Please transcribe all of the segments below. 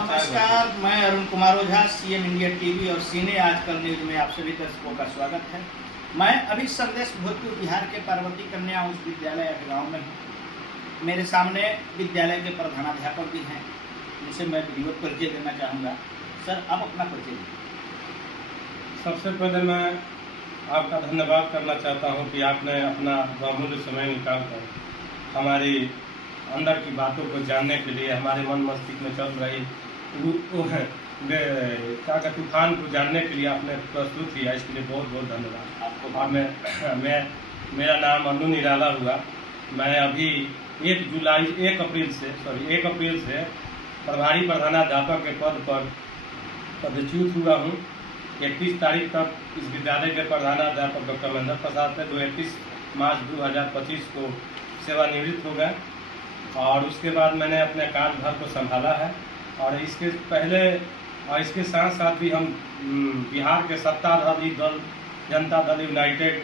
नमस्कार, मैं Arun Kumar Ojha, CM India TV और सीने आजकल न्यूज में आप सभी दर्शकों का स्वागत है। मैं अभी संदेश भोजपुर बिहार के पार्वती कन्या उच्च विद्यालय गाँव में हूँ। मेरे सामने विद्यालय के प्रधानाध्यापक भी हैं, जिनसे मैं वीडियो परिचय देना चाहूँगा। सर, आप अपना परिचय दीजिए। सबसे पहले मैं आपका धन्यवाद करना चाहता हूँ कि आपने अपना बहुमूल्य समय निकालकर हमारी अंदर की बातों को जानने के लिए, हमारे मन मस्तिष्क में चल रही तूफान को जानने के लिए आपने प्रस्तुत किया। इसके लिए बहुत बहुत धन्यवाद आपको। और मैं मेरा नाम अनु निराला हुआ। मैं अभी 1 अप्रैल से प्रभारी प्रधानाध्यापक के पद पर पदच्युत हुआ हूँ। 31 तारीख तक इस विद्यालय के प्रधानाध्यापक डॉक्टर महेंद्र प्रसाद थे, जो 31 मार्च 2025 को सेवानिवृत्त हो गए। और उसके बाद मैंने अपने कार्यभार को संभाला है। और इसके पहले और इसके साथ साथ भी हम बिहार के सत्ताधारी दल जनता दल यूनाइटेड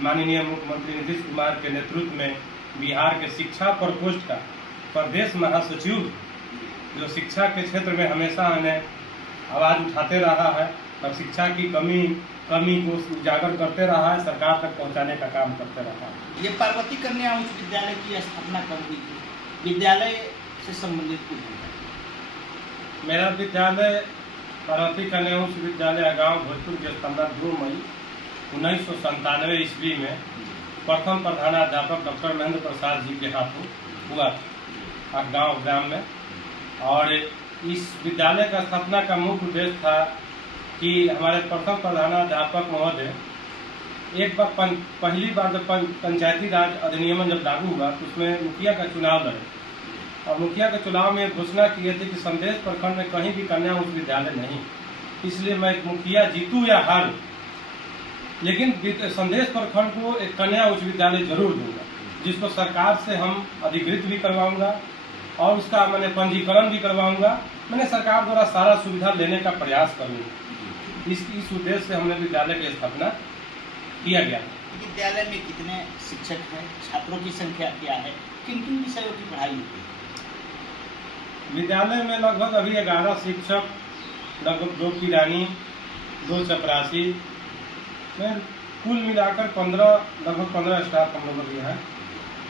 माननीय मुख्यमंत्री नीतीश कुमार के नेतृत्व में बिहार के शिक्षा प्रकोष्ठ का प्रदेश महासचिव, जो शिक्षा के क्षेत्र में हमेशा हमें आवाज़ उठाते रहा है और शिक्षा की कमी को उजागर करते रहा है, सरकार तक पहुंचाने का काम करते रहा है। ये पार्वती कन्या उच्च विद्यालय की स्थापना कब हुई थी? विद्यालय से संबंधित कुछ है? मेरा विद्यालय पार्वती कन्या उच्च विद्यालय गांव भोजपुर के 2 मई 1997 ईस्वी में प्रथम प्रधानाध्यापक डॉक्टर महेंद्र प्रसाद जी के हाथों हुआ था गांव ग्राम में। और इस विद्यालय का स्थापना का मुख्य उद्देश्य था कि हमारे प्रथम प्रधानाध्यापक महोदय एक बार पहली बार जब पंचायती राज अधिनियम जब लागू हुआ तो उसमें मुखिया का चुनाव लड़े। और मुखिया के चुनाव में घोषणा की थी कि संदेश प्रखंड में कहीं भी कन्या उच्च विद्यालय नहीं। इसलिए मैं मुखिया जीतूँ या हारूं, लेकिन संदेश प्रखंड को एक कन्या उच्च विद्यालय जरूर दूंगा, जिसको सरकार से हम अधिकृत भी करवाऊंगा और उसका मैंने पंजीकरण भी करवाऊंगा। मैंने सरकार द्वारा सारा सुविधा लेने का प्रयास करूँगा। इस उद्देश्य से हमने विद्यालय की स्थापना किया गया। विद्यालय में कितने शिक्षक हैं, छात्रों की संख्या क्या है, किन किन विषयों की पढ़ाई होती है? विद्यालय में लगभग अभी 11 शिक्षक, लगभग 2 किरानी, 2 चपरासी, कुल मिलाकर लगभग 15 स्टाफ हम लोगों के हैं।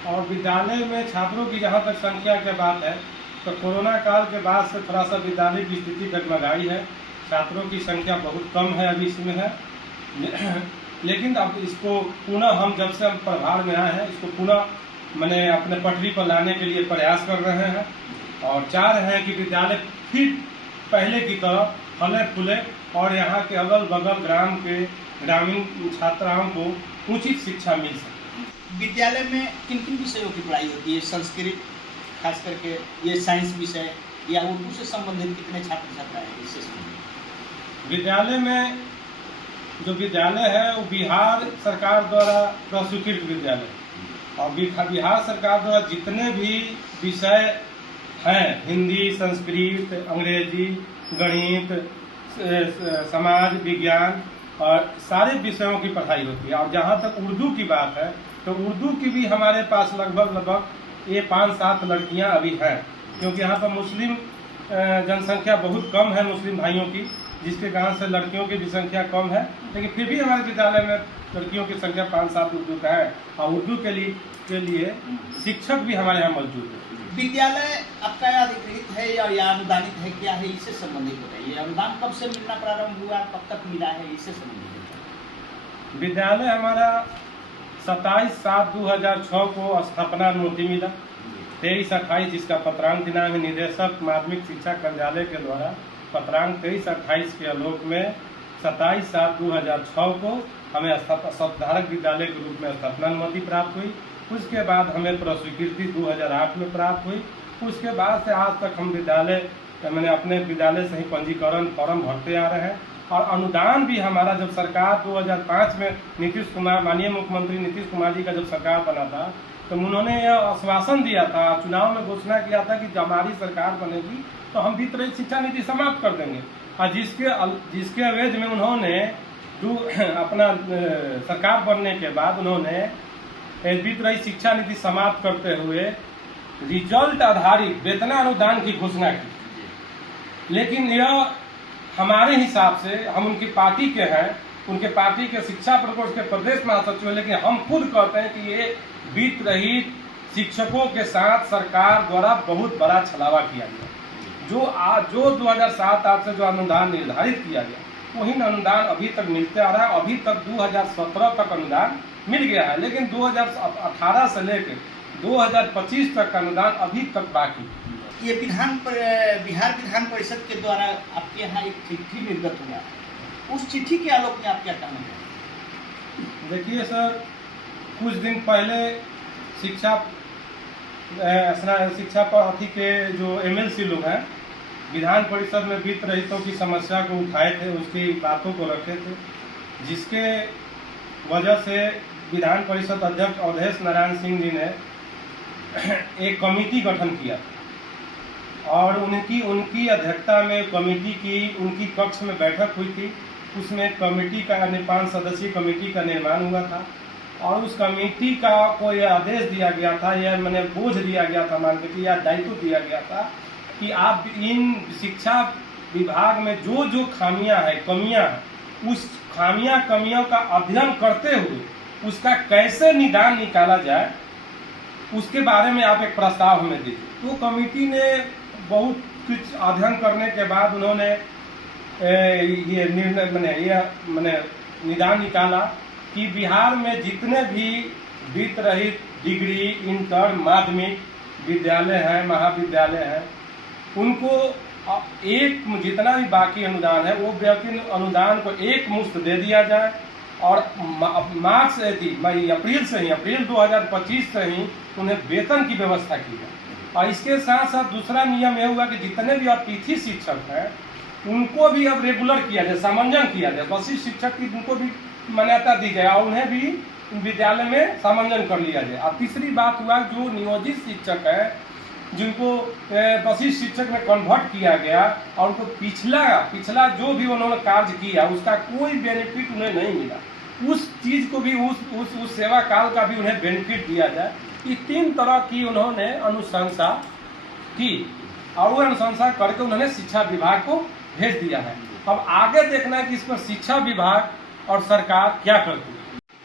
और विद्यालय में छात्रों की जहाँ तक संख्या की बात है तो कोरोना काल के बाद से थोड़ा सा विद्यालय की स्थिति डगमगाई है। छात्रों की संख्या बहुत कम है अभी इसमें है, लेकिन अब इसको पुनः हम जब से हम प्रभार में आए हैं, इसको पुनः मैंने अपने पटरी पर लाने के लिए प्रयास कर रहे हैं और चाह रहे हैं कि विद्यालय फिर पहले की तरह फले फूले और यहाँ के अगल बगल ग्राम के ग्रामीण छात्राओं को उचित शिक्षा मिल सके। विद्यालय में किन किन विषयों की पढ़ाई होती है? संस्कृत, खास करके ये साइंस विषय या उर्दू से संबंधित कितने छात्र छात्राएं हैं इससे संबंधित? विद्यालय में जो विद्यालय है वो बिहार सरकार द्वारा प्रस्वीकृत विद्यालय, और बिहार सरकार द्वारा जितने भी विषय हैं, हिंदी, संस्कृत, अंग्रेजी, गणित, समाज विज्ञान और सारे विषयों की पढ़ाई होती है। और जहाँ तक उर्दू की बात है तो उर्दू की भी हमारे पास लगभग ये 5-7 लड़कियाँ अभी हैं, क्योंकि यहाँ पर मुस्लिम जनसंख्या बहुत कम है, मुस्लिम भाइयों की, जिसके कारण से लड़कियों की भी संख्या कम है। लेकिन फिर भी हमारे विद्यालय में लड़कियों की संख्या 5-7 उर्दू का है और उर्दू के लिए शिक्षक भी हमारे यहाँ मौजूद है। विद्यालय आपका अधिकृत है या अनुदानित है, क्या है, इससे संबंधित बताइए। अनुदान कब से मिलना प्रारंभ हुआ, कब तक मिला है, इससे संबंधित। विद्यालय हमारा 27/7/2006 को स्थापना अनुमति मिला। 23/28 इसका पत्रांक दिनांक निदेशक माध्यमिक शिक्षा कार्यालय के द्वारा पत्रांक 23/28 के आलोक में 27/7/2006 को हमें शतधारक विद्यालय के रूप में स्थापना अनुमति प्राप्त हुई। उसके बाद हमें प्रस्वीकृति 2008 में प्राप्त हुई। उसके बाद से आज तक हम मैंने अपने विद्यालय से ही पंजीकरण फॉर्म भरते आ रहे हैं। और अनुदान भी हमारा जब सरकार 2005 में नीतीश कुमार, माननीय मुख्यमंत्री नीतीश कुमार जी का जब सरकार बना था तो उन्होंने यह आश्वासन दिया था, चुनाव में घोषणा किया था कि हमारी सरकार बनेगी तो हम वित्त रहित शिक्षा नीति समाप्त कर देंगे। और जिसके एवज में उन्होंने अपना सरकार बनने के बाद उन्होंने वित्त रहित शिक्षा नीति समाप्त करते हुए रिजल्ट आधारित वेतनानुदान की घोषणा की। लेकिन यह हमारे हिसाब से, हम उनकी पार्टी के हैं, उनके पार्टी के शिक्षा प्रकोष्ठ के प्रदेश महासचिव हैं, लेकिन हम खुद कहते हैं कि ये वित्त रहित शिक्षकों के साथ सरकार द्वारा बहुत बड़ा छलावा किया गया। जो 2007-8 से जो अनुदान निर्धारित किया गया वही अनुदान अभी तक मिलते आ रहा है। अभी तक 2017 तक अनुदान मिल गया है, लेकिन 2018 से लेकर 2025 तक अनुदान अभी तक बाकी। ये बिहार विधान परिषद के द्वारा आपके यहाँ एक चिट्ठी निर्गत हुआ है, उस चिट्ठी के आलोक में आप क्या कहना चाहेंगे? देखिए सर, कुछ दिन पहले शिक्षा प्रार्थी के जो MLC लोग हैं विधान परिषद में वित्त रहितों की समस्या को उठाए थे, उसकी बातों को रखे थे, जिसके वजह से विधान परिषद अध्यक्ष अवधेश नारायण सिंह जी ने एक कमेटी गठन किया और उनकी अध्यक्षता में कमेटी की उनकी कक्ष में बैठक हुई थी। उसमें कमेटी का 5 सदस्यीय कमेटी का निर्माण हुआ था और उस कमेटी का को यह आदेश दिया गया था, यह मैंने बोझ दिया गया था, मान के या दायित्व दिया गया था कि आप इन शिक्षा विभाग में जो जो खामियां हैं, कमियां हैं, उस कमियों का अध्ययन करते हुए उसका कैसे निदान निकाला जाए उसके बारे में आप एक प्रस्ताव हमें दीजिए। तो कमेटी ने बहुत कुछ अध्ययन करने के बाद उन्होंने ये निर्णय निदान निकाला कि बिहार में जितने भी वित्त रहित डिग्री, इंटर, माध्यमिक विद्यालय हैं, महाविद्यालय हैं, उनको एक जितना भी बाकी अनुदान है वो बाकी अनुदान को एक मुश्त दे दिया जाए और अप्रैल 2025 से ही उन्हें वेतन की व्यवस्था की जाए। और इसके साथ साथ दूसरा नियम यह हुआ कि जितने भी अतिथि शिक्षक हैं उनको भी अब रेगुलर किया जाए, सामंजन किया जाए, वरिष्ठ शिक्षक की उनको भी मान्यता दी जाए और उन्हें भी विद्यालय में सामंजन कर लिया जाए। और तीसरी बात हुआ जो नियोजित शिक्षक है जिनको वरिष्ठ शिक्षक में कन्वर्ट किया गया और उनको पिछला जो भी उन्होंने कार्य किया उसका कोई बेनिफिट उन्हें नहीं मिला, उस चीज को भी उस सेवा काल का भी उन्हें बेनिफिट दिया जाए। ये 3 तरह की उन्होंने अनुशंसा की और वो अनुशंसा करके उन्होंने शिक्षा विभाग को भेज दिया है। अब आगे देखना है कि इस पर शिक्षा विभाग और सरकार क्या करती है।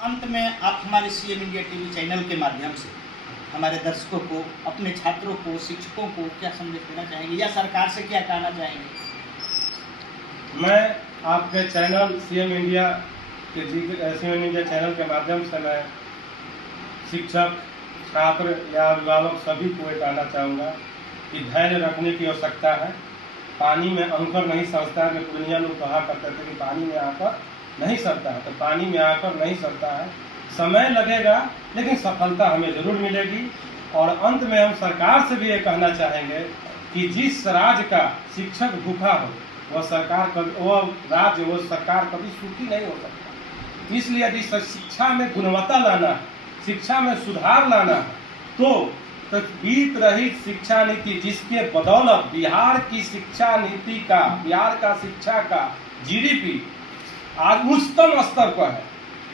अंत में आप हमारे CM इंडिया TV चैनल के माध्यम से हमारे दर्शकों को, अपने छात्रों को, शिक्षकों को क्या संदेश देना चाहेंगे या सरकार से क्या कहना चाहेंगे? मैं आपके चैनल CM इंडिया चैनल के माध्यम से मैं शिक्षक, छात्र या अभिभावक सभी को ये कहना चाहूँगा कि धैर्य रखने की आवश्यकता है। पानी में अंकुर नहीं सड़ता है, पुराने लोग कहा करते थे कि पानी में आकर नहीं सड़ता है, तो पानी में आकर नहीं सड़ता है, समय लगेगा लेकिन सफलता हमें जरूर मिलेगी। और अंत में हम सरकार से भी ये कहना चाहेंगे कि जिस राज्य का शिक्षक भूखा हो वो सरकार कभी सुखी नहीं हो सकता। इसलिए यदि शिक्षा में गुणवत्ता लाना है, शिक्षा में सुधार लाना है, तो वित्त रहित शिक्षा नीति जिसके बदौलत बिहार की शिक्षा नीति का, बिहार का शिक्षा का GDP आज उच्चतम स्तर पर है,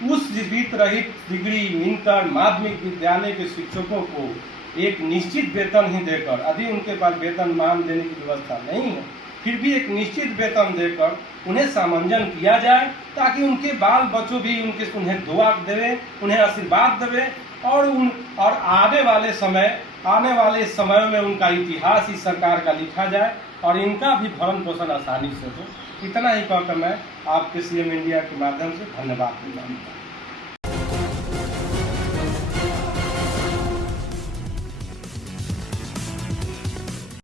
उस वित्त रहित डिग्री, इंटर, माध्यमिक विद्यालय के शिक्षकों को एक निश्चित वेतन ही देकर, यदि उनके पास वेतन मान देने की व्यवस्था नहीं है फिर भी एक निश्चित वेतन देकर उन्हें सामंजन किया जाए ताकि उनके बाल बच्चों भी उन्हें दुआ देवे, उन्हें आशीर्वाद देवे और आने वाले समय में उनका इतिहास इस सरकार का लिखा जाए और इनका भी भरण पोषण आसानी से हो। इतना ही कहकर मैं आपके CM इंडिया के माध्यम से धन्यवाद देता हूँ।